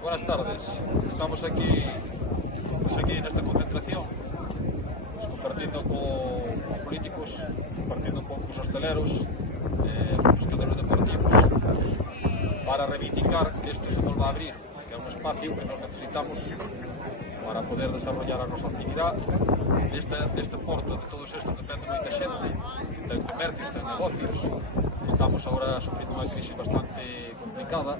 Buenas tardes. Estamos aquí nesta concentración, compartindo con políticos, compartindo un pouco cos hosteleros, pescadores deportivos, para reivindicar que isto se volva a abrir, que é un espacio que nos necesitamos para poder desarrollar a nosa actividade. Deste porto, de todo isto, depende moita xente, ten comercios, ten negocios. Estamos agora sufrindo unha crise bastante complicada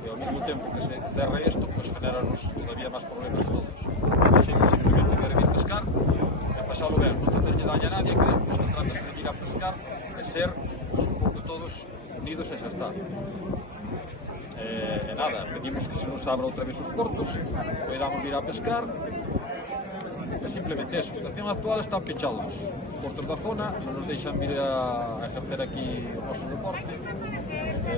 e ao mesmo tempo que se cerre isto, pues generanos todavía máis problemas a todos. Esta xente simplemente quere vir pescar e pasalo ben, non facerlle daño a nadie, que isto trata de vir a pescar e ser un pouco todos unidos e xa está. E nada, pedimos que se nos abra outra vez os portos, podamos vir a pescar. É simplemente eso. A situación actual están pechados. Os portos da zona non nos deixan vir a ejercer aquí o noso deporte.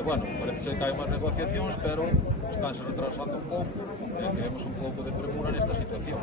Bueno, parece ser que hai máis negociacións, pero estánse retrasando un pouco e queremos un pouco de premura nesta situación.